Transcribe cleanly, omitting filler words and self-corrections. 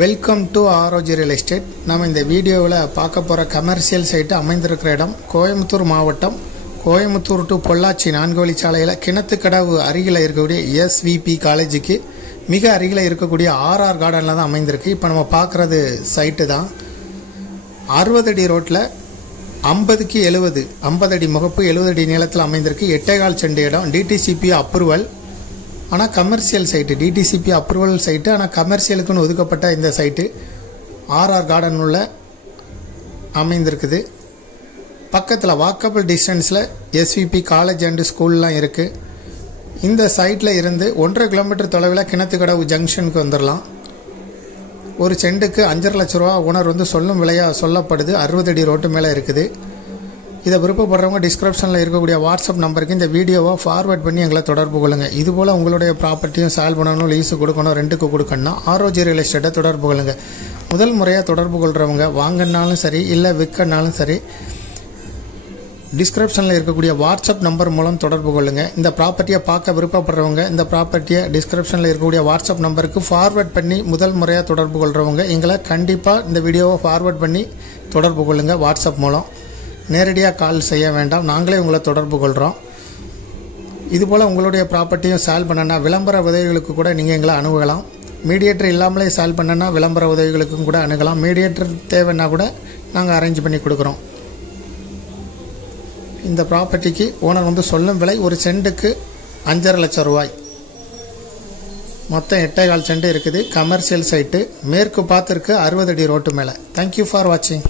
Welcome to ஆரோஜி real estate. நம்ம இந்த வீடியோவில் பார்க்க போகிற கமர்ஷியல் சைட்டு அமைந்திருக்கிற இடம் கோயம்புத்தூர் மாவட்டம், கோயம்புத்தூர் டு பொள்ளாச்சி 4 வழிச்சாலையில் கிணத்துக்கடவு அருகில் இருக்கக்கூடிய SVP காலேஜுக்கு மிக அருகில் இருக்கக்கூடிய RR கார்டனில் தான் அமைந்திருக்கு. இப்போ நம்ம பார்க்குறது சைட்டு தான். 60 அடி ரோட்டில் 50க்கு 70, 50 அடி முகப்பு 70 அடி நீளத்தில் அமைந்திருக்கு. 8.25 சென்ட் இடம். DTCP approval. ஆனால் commercial site, DTCP approval site, ஆனால் கமர்ஷியலுக்குன்னு ஒதுக்கப்பட்ட இந்த சைட்டு RR கார்டன் உள்ள அமைந்திருக்குது. பக்கத்தில் வாக்கபிள் டிஸ்டன்ஸில் SVP காலேஜ் அண்டு ஸ்கூல்லாம் இருக்குது. இந்த சைட்டில் இருந்து 1.5 கிலோமீட்டர் தொலைவில் கிணத்துக்கடவு ஜங்ஷனுக்கு வந்துடலாம். ஒரு சென்ட்டுக்கு 5.5 லட்ச ரூபா ஓனர் சொல்லும் விலையாக சொல்லப்படுது. 60 அடி ரோட்டு மேலே இருக்குது. இதை விருப்பப்படுறவங்க டிஸ்கிரிப்ஷனில் இருக்கக்கூடிய வாட்ஸ்அப் நம்பருக்கு இந்த வீடியோவை ஃபார்வர்ட் பண்ணி எங்களை தொடர்பு கொள்ளுங்கள். இதுபோல் உங்களுடைய ப்ராப்பர்ட்டியும் சேல் பண்ணணும், லீஸு கொடுக்கணும், ரெண்டுக்கு கொடுக்கணும்னா ஆரோஜி ரியல் எஸ்டேட்டை தொடர்பு கொள்ளுங்கள். முதல் முறையாக தொடர்பு கொள்கிறவங்க வாங்கினாலும் சரி இல்லை விற்கனாலும் சரி டிஸ்கிரிப்ஷனில் இருக்கக்கூடிய வாட்ஸ்அப் நம்பர் மூலம் தொடர்பு கொள்ளுங்கள். இந்த ப்ராப்பர்ட்டியை பார்க்க விருப்பப்படுறவங்க இந்த ப்ராப்பர்ட்டியை டிஸ்கிரிப்ஷனில் இருக்கக்கூடிய வாட்ஸ்அப் நம்பருக்கு ஃபார்வர்ட் பண்ணி முதல் முறையாக தொடர்பு கொள்கிறவங்க எங்களை கண்டிப்பாக இந்த வீடியோவை ஃபார்வர்ட் பண்ணி தொடர்பு கொள்ளுங்கள். வாட்ஸ்அப் மூலம் நேரடியாக கால் செய்ய வேண்டாம், நாங்களே உங்களை தொடர்பு கொள்கிறோம். இதுபோல் உங்களுடைய ப்ராப்பர்ட்டியும் சேல் பண்ணனா விளம்பர உதவிகளுக்கு கூட நீங்கள் எங்களை அணுகலாம். மீடியேட்டர் இல்லாமலே சேல் பண்ணனா விளம்பர உதவிகளுக்கும் கூட அணுகலாம். மீடியேட்டர் தேவைன்னா கூட நாங்கள் அரேஞ்ச் பண்ணி கொடுக்குறோம். இந்த ப்ராப்பர்ட்டிக்கு ஓனர் சொல்லும் விலை ஒரு சென்ட்டுக்கு 5.5 லட்சம் ரூபாய். மொத்தம் 8.25 சென்ட் இருக்குது. கமர்ஷியல் சைட்டு, மேற்கு பார்த்துருக்கு, 60 அடி ரோட்டு மேலே. தேங்க்யூ ஃபார் வாட்சிங்.